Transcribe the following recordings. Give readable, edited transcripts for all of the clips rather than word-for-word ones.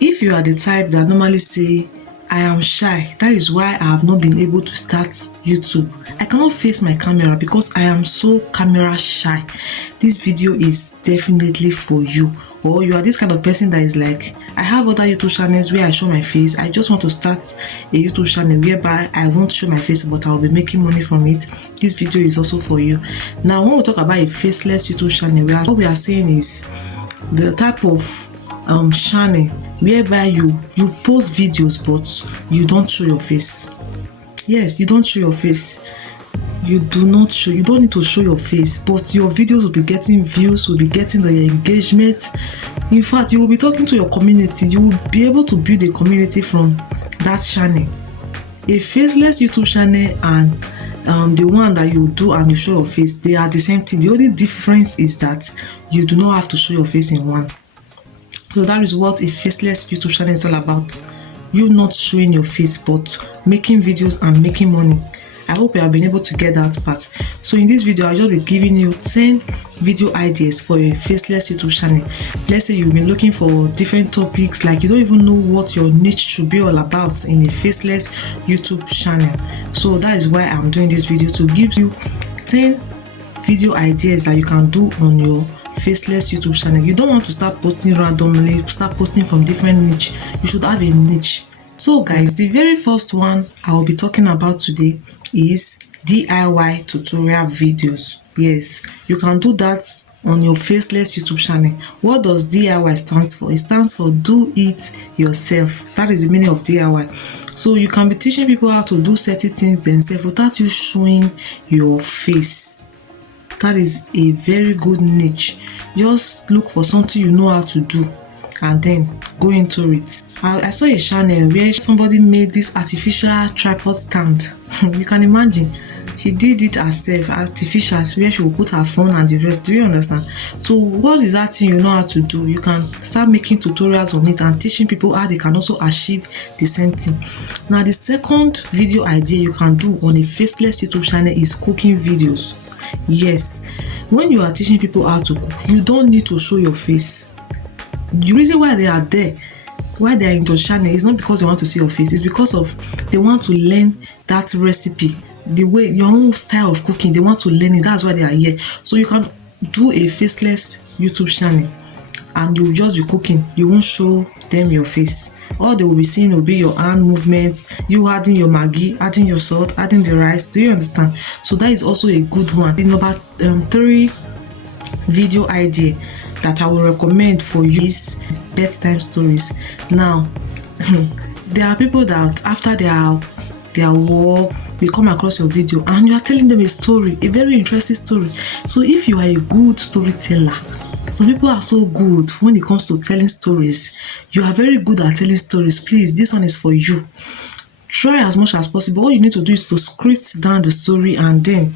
If you are the type that normally say, I am shy, that is why I have not been able to start YouTube. I cannot face my camera because I am so camera shy. This video is definitely for you. Or you are this kind of person that is like, I have other YouTube channels where I show my face. I just want to start a YouTube channel whereby I won't show my face, but I'll be making money from it. This video is also for you. Now, when we talk about a faceless YouTube channel, what we are saying is the type of channel whereby you post videos but you don't show your face. Yes, you don't show your face. You don't need to show your face, but your videos will be getting views, will be getting the engagement. In fact, you will be talking to your community. You will be able to build a community from that channel. A faceless YouTube channel and the one that you do and you show your face, they are the same thing. The only difference is that you do not have to show your face in one. So that is what a faceless YouTube channel is all about. You not showing your face but making videos and making money. I hope you have been able to get that part. So in this video, I'll just be giving you 10 video ideas for a faceless YouTube channel. Let's say you've been looking for different topics, like you don't even know what your niche should be all about in a faceless YouTube channel. So that is why I'm doing this video, to give you 10 video ideas that you can do on your faceless YouTube channel. You don't want to start posting randomly, start posting from different niche. You should have a niche. So guys, the very first one I will be talking about today is DIY tutorial videos. Yes, you can do that on your faceless YouTube channel. What does DIY stands for? It stands for do it yourself. That is the meaning of DIY. So you can be teaching people how to do certain things themselves without you showing your face. That is a very good niche. Just look for something you know how to do and then go into it. I saw a channel where somebody made this artificial tripod stand. You can imagine, she did it herself, artificial, where she will put her phone and the rest. Do you understand? So what is that thing you know how to do? You can start making tutorials on it and teaching people how they can also achieve the same thing. Now, the second video idea you can do on a faceless YouTube channel is cooking videos. Yes, when you are teaching people how to cook, you don't need to show your face. The reason why they are there, why they are in your channel, is not because they want to see your face. It's because of they want to learn that recipe, the way, your own style of cooking. They want to learn it. That's why they are here. So you can do a faceless YouTube channel and you'll just be cooking. You won't show them your face. All they will be seeing will be your hand movements, you adding your Maggi, adding your salt, adding the rice. Do you understand? So that is also a good one. The number 3 video idea that I will recommend for you is bedtime stories. Now, there are people that after their work, they come across your video and you are telling them a story, a very interesting story. So if you are a good storyteller, some people are so good when it comes to telling stories. You are very good at telling stories. Please, this one is for you. Try as much as possible. All you need to do is to script down the story, and then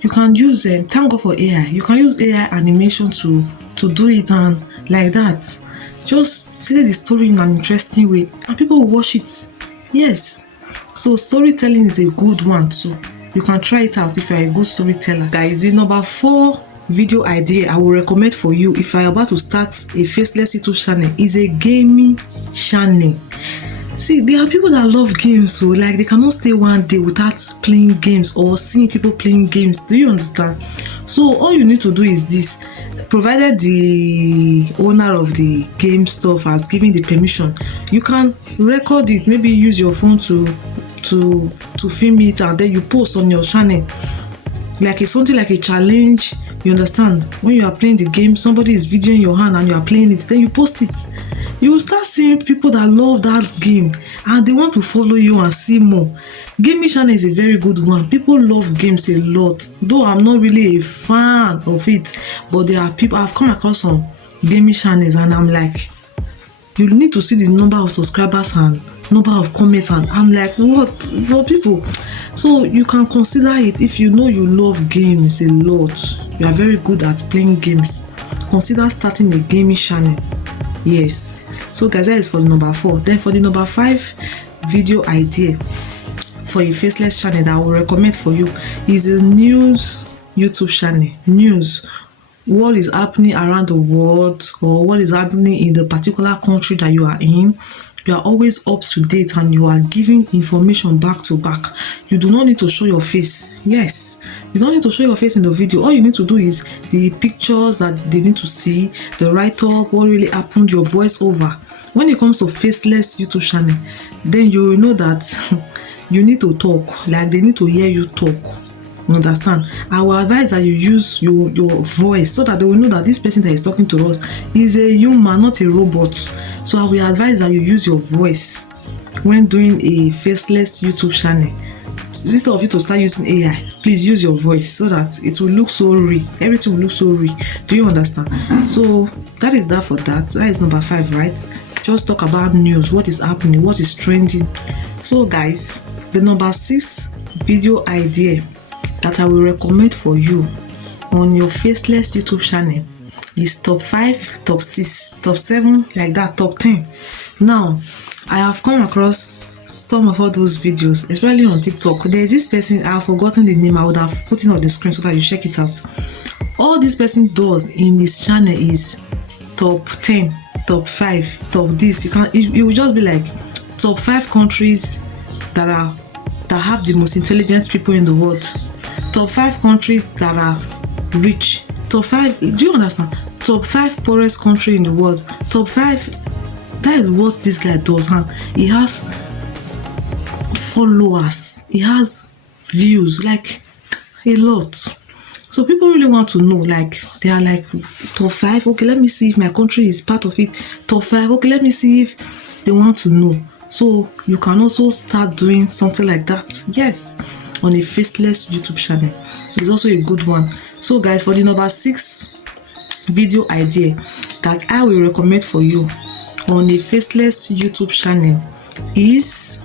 you can use thank God for AI. You can use AI animation to do it, and like that, just say the story in an interesting way and people will watch it. Yes, so storytelling is a good one too. You can try it out if you are a good storyteller. Guys, the number 4 video idea I will recommend for you if you are about to start a faceless YouTube channel is a gaming channel. See, there are people that love games, so like they cannot stay one day without playing games or seeing people playing games. Do you understand? So all you need to do is this. Provided the owner of the game stuff has given the permission, you can record it. Maybe use your phone to film it and then you post on your channel. Like it's something like a challenge. You understand? When you are playing the game, somebody is videoing your hand and you are playing it, then you post it. You will start seeing people that love that game and they want to follow you and see more. Gaming channel is a very good one. People love games a lot, though I'm not really a fan of it, but there are people, I've come across some gaming channels and I'm like, you need to see the number of subscribers and number of comments, and I'm like, what for people? So you can consider it. If you know you love games a lot, you are very good at playing games, consider starting a gaming channel. Yes, so guys, that is for the number 4. Then for the number 5 video idea for a faceless channel that I will recommend for you is a news YouTube channel. News. what is happening around the world or what is happening in the particular country that you are in. You are always up to date and you are giving information back to back. You do not need to show your face. Yes, you don't need to show your face in the video. All you need to do is the pictures that they need to see, the write-up, what really happened, your voice over. When it comes to Faceless YouTube channel, then you will know that you need to talk, like they need to hear you talk. You understand? I will advise that you use your voice so that they will know that this person that is talking to us is a human, not a robot. So I will advise that you use your voice when doing a Faceless YouTube channel. Instead of you to start using AI, please use your voice so that it will look so real. Everything will look so real. Do you understand? So that is that for that. That is number 5, right? Just talk about news, what is happening, what is trending. So guys, the number 6 video idea that I will recommend for you on your Faceless YouTube channel is top 5, top 6, top 7, like that, top 10. Now, I have come across some of all those videos, especially on TikTok. There is this person, I have forgotten the name, I would have put it on the screen so that you check it out. All this person does in his channel is top 10, top 5, top this. It will just be like top 5 countries that have the most intelligent people in the world. Top 5 countries that are rich. Top 5, do you understand? Top 5 poorest country in the world. Top 5, that is what this guy does. Huh? He has followers. He has views, like a lot. So people really want to know, like they are like top 5. Okay, let me see if my country is part of it. Top 5. Okay, let me see if they want to know. So you can also start doing something like that. Yes. On a Faceless YouTube channel. It's also a good one. So guys, for the number 6 video idea that I will recommend for you on a Faceless YouTube channel is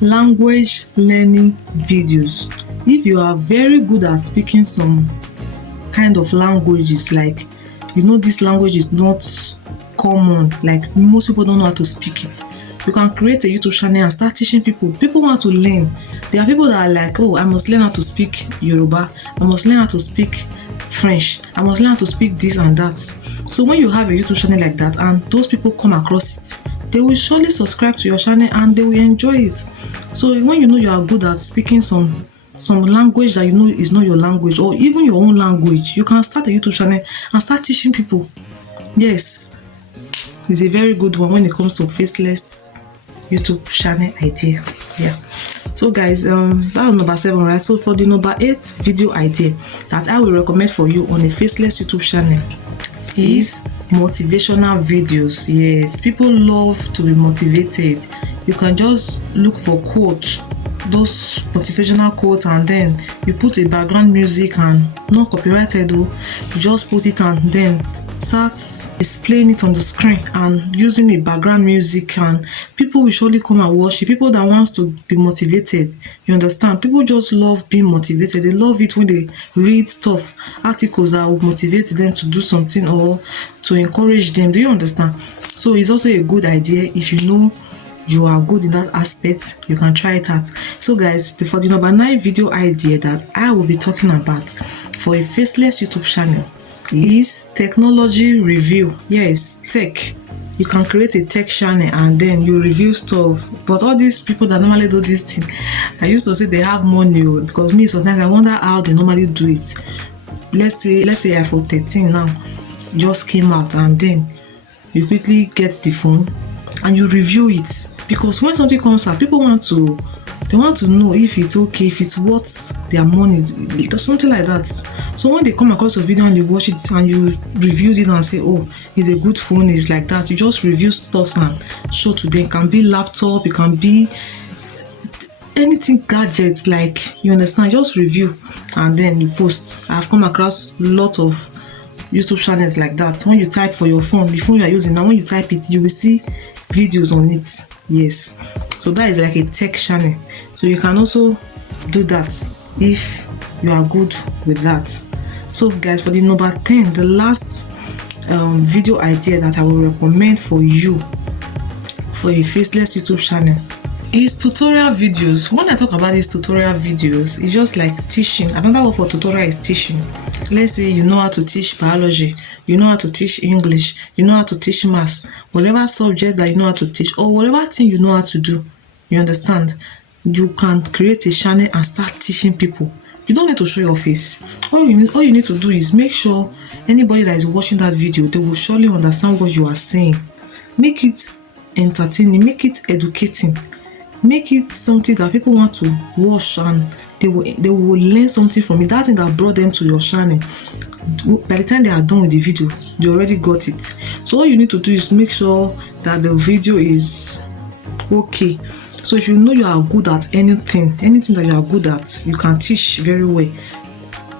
language learning videos. If you are very good at speaking some kind of languages, like you know this language is not common, like most people don't know how to speak it, you can create a YouTube channel and start teaching people. People want to learn. There are people that are like, oh, I must learn how to speak Yoruba. I must learn how to speak French. I must learn how to speak this and that. So when you have a YouTube channel like that and those people come across it, they will surely subscribe to your channel and they will enjoy it. So when you know you are good at speaking some language that you know is not your language, or even your own language, you can start a YouTube channel and start teaching people. Yes, it's a very good one when it comes to Faceless YouTube channel idea. Yeah. So guys, that was number 7, right? So for the number 8 video idea that I will recommend for you on a Faceless YouTube channel is motivational videos. Yes, people love to be motivated. You can just look for quotes, those motivational quotes, and then you put a background music and not copyrighted though. You just put it and then start displaying it on the screen and using a background music, and people will surely come and watch it. People that wants to be motivated, you understand? People just love being motivated. They love it when they read stuff, articles that will motivate them to do something or to encourage them. Do you understand? So it's also a good idea. If you know you are good in that aspect, you can try it out. So guys, for the number 9 video idea that I will be talking about for a Faceless YouTube channel is technology review. Yes, tech. You can create a tech channel and then you review stuff. But all these people that normally do this thing, I used to say they have money, because me sometimes I wonder how they normally do it. Let's say iPhone 13 now just came out, and then you quickly get the phone and you review it, because when something comes out, people want to know if it's okay, if it's worth their money, something like that. So when they come across a video and they watch it and you review it and say, oh, it's a good phone, it's like that, you just review stuff and show to them. It can be laptop, it can be anything, gadgets, like, you understand, just review and then you post. I've come across a lot of YouTube channels like that. When you type for your phone, the phone you are using now, when you type it, you will see videos on it. Yes, so that is like a tech channel. So you can also do that if you are good with that. So guys, for the number 10, the last video idea that I will recommend for you for a Faceless YouTube channel Is tutorial videos. When I talk about these tutorial videos, it's just like teaching. Another word for tutorial is teaching. Let's say you know how to teach biology, you know how to teach English, you know how to teach maths, whatever subject that you know how to teach, or whatever thing you know how to do, you understand? You can create a channel and start teaching people. You don't need to show your face. All you need to do is make sure anybody that is watching that video, they will surely understand what you are saying. Make it entertaining, make it educating. Make it something that people want to watch and they will learn something from it. That thing that brought them to your channel, by the time they are done with the video, they already got it. So all you need to do is make sure that the video is okay. So if you know you are good at anything that you are good at, you can teach very well.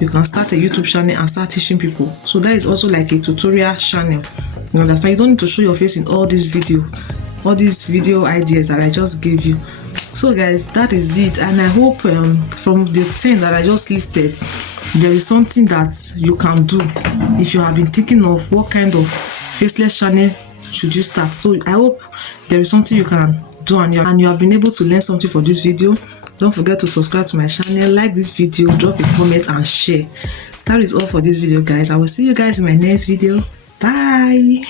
You can start a YouTube channel and start teaching people. So that is also like a tutorial channel. You understand? You don't need to show your face in all these video ideas that I just gave you. So guys, that is it, and I hope from the 10 that I just listed, there is something that you can do if you have been thinking of what kind of faceless channel should you start. So I hope there is something you can do and you have been able to learn something from this video. Don't forget to subscribe to my channel, like this video, drop a comment and share. That is all for this video, guys. I will see you guys in my next video. Bye.